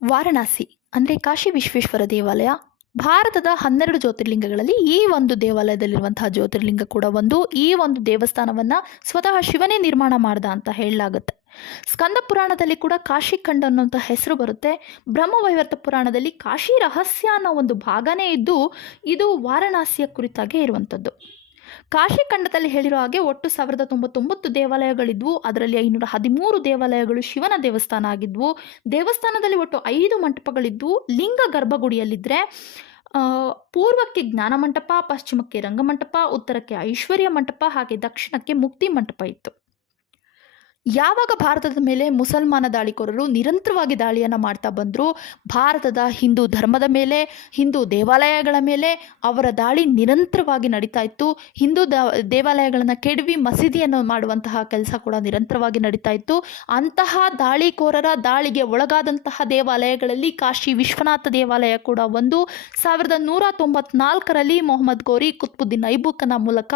ವಾರಣಾಸಿ ಅಂದರೆ ಕಾಶಿ ವಿಶ್ವೇಶ್ವರ ದೇವಾಲಯ ಭಾರತದ 12 ಜ್ಯೋತಿರ್ಲಿಂಗಗಳಲ್ಲಿ ಈ ಒಂದು ದೇವಾಲಯದಲ್ಲಿರುವಂತಹ ಜ್ಯೋತಿರ್ಲಿಂಗ ಕೂಡ ಒಂದು. ಈ ಒಂದು ದೇವಸ್ಥಾನವನ್ನು ಸ್ವತಃ ಶಿವನೇ ನಿರ್ಮಾಣ ಮಾಡ್ದ ಅಂತ ಹೇಳಲಾಗುತ್ತೆ. ಸ್ಕಂದ ಪುರಾಣದಲ್ಲಿ ಕೂಡ ಕಾಶಿ ಖಂಡ ಅನ್ನುವಂಥ ಹೆಸರು ಬರುತ್ತೆ. ಬ್ರಹ್ಮವೈವರ್ತ ಪುರಾಣದಲ್ಲಿ ಕಾಶಿ ರಹಸ್ಯ ಅನ್ನೋ ಒಂದು ಭಾಗನೇ ಇದ್ದು ಇದು ವಾರಣಾಸಿಯ ಕುರಿತಾಗೇ ಇರುವಂಥದ್ದು. ಕಾಶಿ ಖಂಡದಲ್ಲಿ ಹೇಳಿರೋ ಹಾಗೆ ಒಟ್ಟು 1099 ದೇವಾಲಯಗಳಿದ್ವು. ಅದರಲ್ಲಿ 513 ದೇವಾಲಯಗಳು ಶಿವನ ದೇವಸ್ಥಾನ ಆಗಿದ್ವು. ದೇವಸ್ಥಾನದಲ್ಲಿ ಒಟ್ಟು 5 ಮಂಟಪಗಳಿದ್ವು. ಲಿಂಗ ಗರ್ಭಗುಡಿಯಲ್ಲಿದ್ದರೆ ಪೂರ್ವಕ್ಕೆ ಜ್ಞಾನ ಮಂಟಪ, ಪಶ್ಚಿಮಕ್ಕೆ ರಂಗಮಂಟಪ, ಉತ್ತರಕ್ಕೆ ಐಶ್ವರ್ಯ ಮಂಟಪ, ಹಾಗೆ ದಕ್ಷಿಣಕ್ಕೆ ಮುಕ್ತಿ ಮಂಟಪ ಇತ್ತು. ಯಾವಾಗ ಭಾರತದ ಮೇಲೆ ಮುಸಲ್ಮಾನ ದಾಳಿಕೋರರು ನಿರಂತರವಾಗಿ ದಾಳಿಯನ್ನು ಮಾಡ್ತಾ ಬಂದರು, ಭಾರತದ ಹಿಂದೂ ಧರ್ಮದ ಮೇಲೆ, ಹಿಂದೂ ದೇವಾಲಯಗಳ ಮೇಲೆ ಅವರ ದಾಳಿ ನಿರಂತರವಾಗಿ ನಡೀತಾ ಇತ್ತು. ಹಿಂದೂ ದೇವಾಲಯಗಳನ್ನು ಕೆಡವಿ ಮಸೀದಿಯನ್ನು ಮಾಡುವಂತಹ ಕೆಲಸ ಕೂಡ ನಿರಂತರವಾಗಿ ನಡೀತಾ ಇತ್ತು. ಅಂತಹ ದಾಳಿಕೋರರ ದಾಳಿಗೆ ಒಳಗಾದಂತಹ ದೇವಾಲಯಗಳಲ್ಲಿ ಕಾಶಿ ವಿಶ್ವನಾಥ ದೇವಾಲಯ ಕೂಡ ಒಂದು. 1194ರಲ್ಲಿ ಮೊಹಮ್ಮದ್ ಗೋರಿ ಕುತ್ಬುದ್ದೀನ್ ಐಬುಕನ ಮೂಲಕ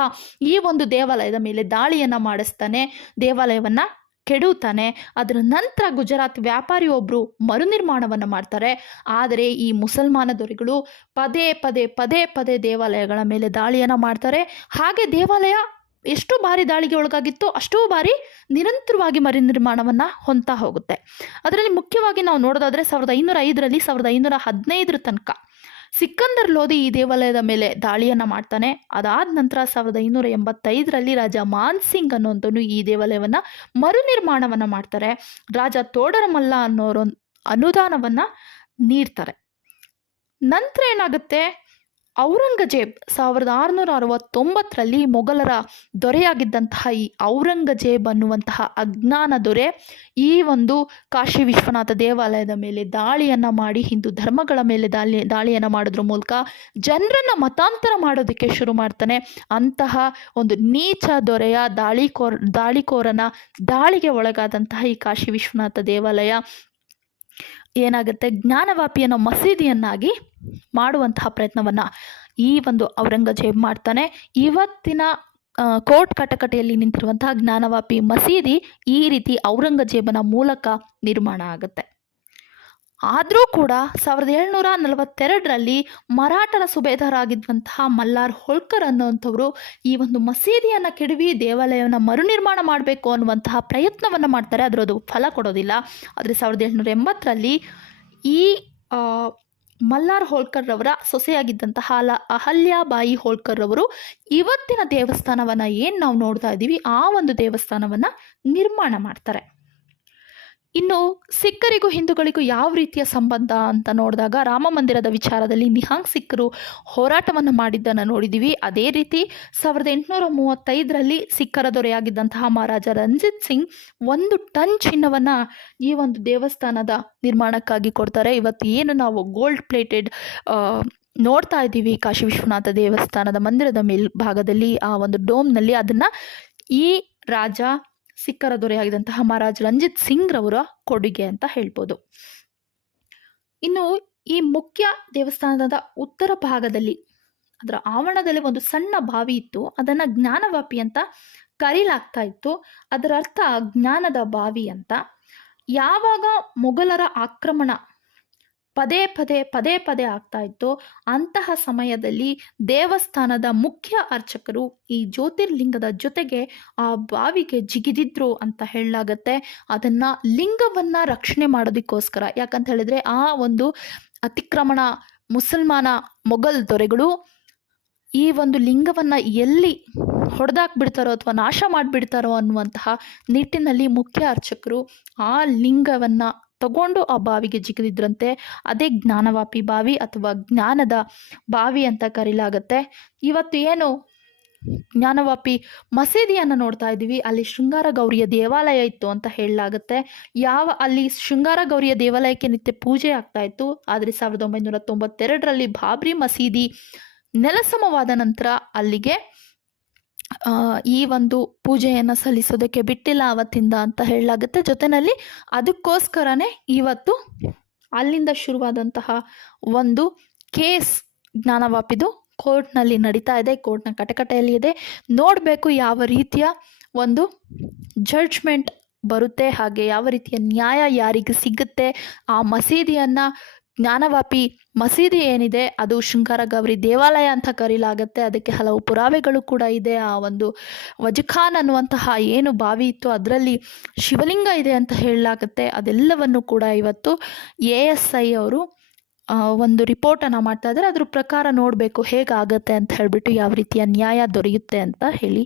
ಈ ಒಂದು ದೇವಾಲಯದ ಮೇಲೆ ದಾಳಿಯನ್ನು ಮಾಡಿಸ್ತಾನೆ, ದೇವಾಲಯವನ್ನು ಕೆಡುತ್ತಾನೆ. ಅದರ ನಂತರ ಗುಜರಾತ್ ವ್ಯಾಪಾರಿ ಒಬ್ಬರು ಮರುನಿರ್ಮಾಣವನ್ನು ಮಾಡ್ತಾರೆ. ಆದರೆ ಈ ಮುಸಲ್ಮಾನ ದೊರೆಗಳು ಪದೇ ಪದೇ ಪದೇ ಪದೇ ದೇವಾಲಯಗಳ ಮೇಲೆ ದಾಳಿಯನ್ನು ಮಾಡ್ತಾರೆ. ಹಾಗೆ ದೇವಾಲಯ ಎಷ್ಟು ಬಾರಿ ದಾಳಿಗೆ ಒಳಗಾಗಿತ್ತು ಅಷ್ಟೂ ಬಾರಿ ನಿರಂತರವಾಗಿ ಮರುನಿರ್ಮಾಣವನ್ನು ಹೊಂದ್ತಾ ಹೋಗುತ್ತೆ. ಅದರಲ್ಲಿ ಮುಖ್ಯವಾಗಿ ನಾವು ನೋಡೋದಾದರೆ 1505ರಲ್ಲಿ 1515 ತನಕ ಸಿಕ್ಕಂದರ್ ಲೋಧಿ ಈ ದೇವಾಲಯದ ಮೇಲೆ ದಾಳಿಯನ್ನು ಮಾಡ್ತಾನೆ. ಅದಾದ ನಂತರ 1585ರಲ್ಲಿ ರಾಜ ಮಾನ್ಸಿಂಗ್ ಅನ್ನೋಂಥನು ಈ ದೇವಾಲಯವನ್ನು ಮರುನಿರ್ಮಾಣವನ್ನು ಮಾಡ್ತಾರೆ. ರಾಜ ತೋಡರಮಲ್ಲ ಅನ್ನೋರು ಅನುದಾನವನ್ನು ನೀಡ್ತಾರೆ. ನಂತರ ಏನಾಗುತ್ತೆ, ಔರಂಗಜೇಬ್ 1669ರಲ್ಲಿ ಮೊಘಲರ ದೊರೆಯಾಗಿದ್ದಂತಹ ಈ ಔರಂಗಜೇಬ್ ಅನ್ನುವಂತಹ ಅಜ್ಞಾನ ದೊರೆ ಈ ಒಂದು ಕಾಶಿ ವಿಶ್ವನಾಥ ದೇವಾಲಯದ ಮೇಲೆ ದಾಳಿಯನ್ನು ಮಾಡಿ ಹಿಂದೂ ಧರ್ಮಗಳ ಮೇಲೆ ದಾಳಿಯನ್ನು ಮಾಡೋದ್ರ ಮೂಲಕ ಜನರನ್ನು ಮತಾಂತರ ಮಾಡೋದಕ್ಕೆ ಶುರು ಮಾಡ್ತಾನೆ. ಅಂತಹ ಒಂದು ನೀಚ ದೊರೆಯ ದಾಳಿಕೋರನ ದಾಳಿಗೆ ಒಳಗಾದಂತಹ ಈ ಕಾಶಿ ವಿಶ್ವನಾಥ ದೇವಾಲಯ ಏನಾಗುತ್ತೆ, ಜ್ಞಾನವಾಪಿ ಅನ್ನೋ ಮಸೀದಿಯನ್ನಾಗಿ ಮಾಡುವಂತಹ ಪ್ರಯತ್ನವನ್ನು ಈ ಒಂದು ಔರಂಗಜೇಬ್ ಮಾಡ್ತಾನೆ. ಇವತ್ತಿನ ಕೋರ್ಟ್ ಕಟಕಟೆಯಲ್ಲಿ ನಿಂತಿರುವಂತಹ ಜ್ಞಾನವಾಪಿ ಮಸೀದಿ ಈ ರೀತಿ ಔರಂಗಜೇಬನ ಮೂಲಕ ನಿರ್ಮಾಣ ಆಗುತ್ತೆ. ಆದರೂ ಕೂಡ 1742ರಲ್ಲಿ ಮರಾಠರ ಸುಬೇದಾರಾಗಿದ್ದಂತಹ ಮಲ್ಲಾರ್ ಹೋಳ್ಕರ್ ಅನ್ನುವಂಥವರು ಈ ಒಂದು ಮಸೀದಿಯನ್ನು ಕೆಡವಿ ದೇವಾಲಯವನ್ನು ಮರುನಿರ್ಮಾಣ ಮಾಡಬೇಕು ಅನ್ನುವಂತಹ ಪ್ರಯತ್ನವನ್ನು ಮಾಡ್ತಾರೆ. ಅದರದು ಫಲ ಕೊಡೋದಿಲ್ಲ. ಆದರೆ 1780ರಲ್ಲಿ ಈ ಮಲ್ಲಾರ್ ಹೋಳ್ಕರ್ ಅವರ ಸೊಸೆಯಾಗಿದ್ದಂತಹ ಅಹಲ್ಯಾಬಾಯಿ ಹೋಳ್ಕರ್ ಅವರು ಇವತ್ತಿನ ದೇವಸ್ಥಾನವನ್ನು ಏನು ನಾವು ನೋಡ್ತಾ ಇದ್ದೀವಿ ಆ ಒಂದು ದೇವಸ್ಥಾನವನ್ನು ನಿರ್ಮಾಣ ಮಾಡ್ತಾರೆ. ಇನ್ನು ಸಿಖ್ಖರಿಗೂ ಹಿಂದೂಗಳಿಗೂ ಯಾವ ರೀತಿಯ ಸಂಬಂಧ ಅಂತ ನೋಡಿದಾಗ ರಾಮ ಮಂದಿರದ ವಿಚಾರದಲ್ಲಿ ನಿಹಾಂಗ್ ಸಿಖ್ಖರು ಹೋರಾಟವನ್ನು ಮಾಡಿದ್ದನ್ನು ನೋಡಿದ್ದೀವಿ. ಅದೇ ರೀತಿ 1835ರಲ್ಲಿ ಸಿಖ್ಖರ ದೊರೆಯಾಗಿದ್ದಂತಹ ಮಹಾರಾಜ ರಂಜಿತ್ ಸಿಂಗ್ 1 ಟನ್ ಚಿನ್ನವನ್ನು ಈ ಒಂದು ದೇವಸ್ಥಾನದ ನಿರ್ಮಾಣಕ್ಕಾಗಿ ಕೊಡ್ತಾರೆ. ಇವತ್ತು ಏನು ನಾವು ಗೋಲ್ಡ್ ಪ್ಲೇಟೆಡ್ ನೋಡ್ತಾ ಇದ್ದೀವಿ ಕಾಶಿ ವಿಶ್ವನಾಥ ದೇವಸ್ಥಾನದ ಮಂದಿರದ ಮೇಲ್ಭಾಗದಲ್ಲಿ ಆ ಒಂದು ಡೋಮ್ನಲ್ಲಿ, ಅದನ್ನು ಈ ರಾಜ ಸಿಖ್ಖರ ದೊರೆಯಾಗಿದ್ದಂತಹ ಮಹಾರಾಜ್ ರಂಜಿತ್ ಸಿಂಗ್ ರವರ ಕೊಡುಗೆ ಅಂತ ಹೇಳ್ಬೋದು. ಇನ್ನು ಈ ಮುಖ್ಯ ದೇವಸ್ಥಾನದ ಉತ್ತರ ಭಾಗದಲ್ಲಿ ಅದರ ಆವರಣದಲ್ಲಿ ಒಂದು ಸಣ್ಣ ಬಾವಿ ಇತ್ತು. ಅದನ್ನು ಜ್ಞಾನವಾಪಿ ಅಂತ ಕರೀಲಾಗ್ತಾ ಇತ್ತು. ಅದರ ಅರ್ಥ ಜ್ಞಾನದ ಬಾವಿ ಅಂತ. ಯಾವಾಗ ಮೊಘಲರ ಆಕ್ರಮಣ ಪದೇ ಪದೇ ಆಗ್ತಾ ಇತ್ತು ಅಂತಹ ಸಮಯದಲ್ಲಿ ದೇವಸ್ಥಾನದ ಮುಖ್ಯ ಅರ್ಚಕರು ಈ ಜ್ಯೋತಿರ್ಲಿಂಗದ ಜೊತೆಗೆ ಆ ಬಾವಿಗೆ ಜಿಗಿದಿದ್ರು ಅಂತ ಹೇಳಲಾಗತ್ತೆ. ಅದನ್ನು ಲಿಂಗವನ್ನು ರಕ್ಷಣೆ ಮಾಡೋದಕ್ಕೋಸ್ಕರ, ಯಾಕಂತ ಹೇಳಿದ್ರೆ ಆ ಒಂದು ಅತಿಕ್ರಮಣ ಮುಸಲ್ಮಾನ ಮೊಘಲ್ ದೊರೆಗಳು ಈ ಒಂದು ಲಿಂಗವನ್ನು ಎಲ್ಲಿ ಹೊಡೆದಾಕ್ಬಿಡ್ತಾರೋ ಅಥವಾ ನಾಶ ಮಾಡಿಬಿಡ್ತಾರೋ ಅನ್ನುವಂತಹ ನಿಟ್ಟಿನಲ್ಲಿ ಮುಖ್ಯ ಅರ್ಚಕರು ಆ ಲಿಂಗವನ್ನು ತಗೊಂಡು ಆ ಬಾವಿಗೆ ಜಿಗಿದಿದ್ರಂತೆ. ಅದೇ ಜ್ಞಾನವಾಪಿ ಬಾವಿ ಅಥವಾ ಜ್ಞಾನದ ಬಾವಿ ಅಂತ ಕರೀಲಾಗತ್ತೆ. ಇವತ್ತು ಏನು ಜ್ಞಾನವಾಪಿ ಮಸೀದಿಯನ್ನು ನೋಡ್ತಾ ಇದ್ದೀವಿ, ಅಲ್ಲಿ ಶೃಂಗಾರ ಗೌರಿಯ ದೇವಾಲಯ ಇತ್ತು ಅಂತ ಹೇಳಲಾಗುತ್ತೆ. ಅಲ್ಲಿ ಶೃಂಗಾರ ಗೌರಿಯ ದೇವಾಲಯಕ್ಕೆ ನಿತ್ಯ ಪೂಜೆ ಆಗ್ತಾ ಇತ್ತು. ಆದರೆ 1992ರಲ್ಲಿ ಬಾಬ್ರಿ ಮಸೀದಿ ನೆಲಸಮವಾದ ನಂತರ ಅಲ್ಲಿಗೆ ಈ ಒಂದು ಪೂಜೆಯನ್ನು ಸಲ್ಲಿಸೋದಕ್ಕೆ ಬಿಟ್ಟಿಲ್ಲ ಅವತ್ತಿಂದ ಅಂತ ಹೇಳಲಾಗುತ್ತೆ. ಜೊತೆಯಲ್ಲಿ ಅದಕ್ಕೋಸ್ಕರನೇ ಇವತ್ತು ಅಲ್ಲಿಂದ ಶುರುವಾದಂತಹ ಒಂದು ಕೇಸ್ ಜ್ಞಾನವಾಪಿದು ಕೋರ್ಟ್ನಲ್ಲಿ ನಡೀತಾ ಇದೆ, ಕೋರ್ಟ್ನ ಕಟಕಟೆಯಲ್ಲಿ ಇದೆ. ನೋಡಬೇಕು ಯಾವ ರೀತಿಯ ಒಂದು ಜಡ್ಜ್ಮೆಂಟ್ ಬರುತ್ತೆ, ಹಾಗೆ ಯಾವ ರೀತಿಯ ನ್ಯಾಯ ಯಾರಿಗೆ ಸಿಗುತ್ತೆ, ಆ ಮಸೀದಿಯನ್ನು ಜ್ಞಾನವಾಪಿ ಮಸೀದಿ ಏನಿದೆ ಅದು ಶೃಂಗಾರ ಗೌರಿ ದೇವಾಲಯ ಅಂತ ಕರೀಲಾಗತ್ತೆ. ಅದಕ್ಕೆ ಹಲವು ಪುರಾವೆಗಳು ಕೂಡ ಇದೆ. ಆ ಒಂದು ವಜಖಾನ್ ಅನ್ನುವಂತಹ ಏನು ಬಾವಿ ಇತ್ತು ಅದರಲ್ಲಿ ಶಿವಲಿಂಗ ಇದೆ ಅಂತ ಹೇಳಲಾಗತ್ತೆ. ಅದೆಲ್ಲವನ್ನು ಕೂಡ ಇವತ್ತು ASI ಅವರು ಒಂದು ರಿಪೋರ್ಟನ್ನು ಮಾಡ್ತಾ ಇದ್ದಾರೆ. ಅದ್ರ ಪ್ರಕಾರ ನೋಡಬೇಕು ಹೇಗಾಗತ್ತೆ ಅಂತ ಹೇಳಿಬಿಟ್ಟು, ಯಾವ ರೀತಿಯ ನ್ಯಾಯ ದೊರೆಯುತ್ತೆ ಅಂತ ಹೇಳಿ.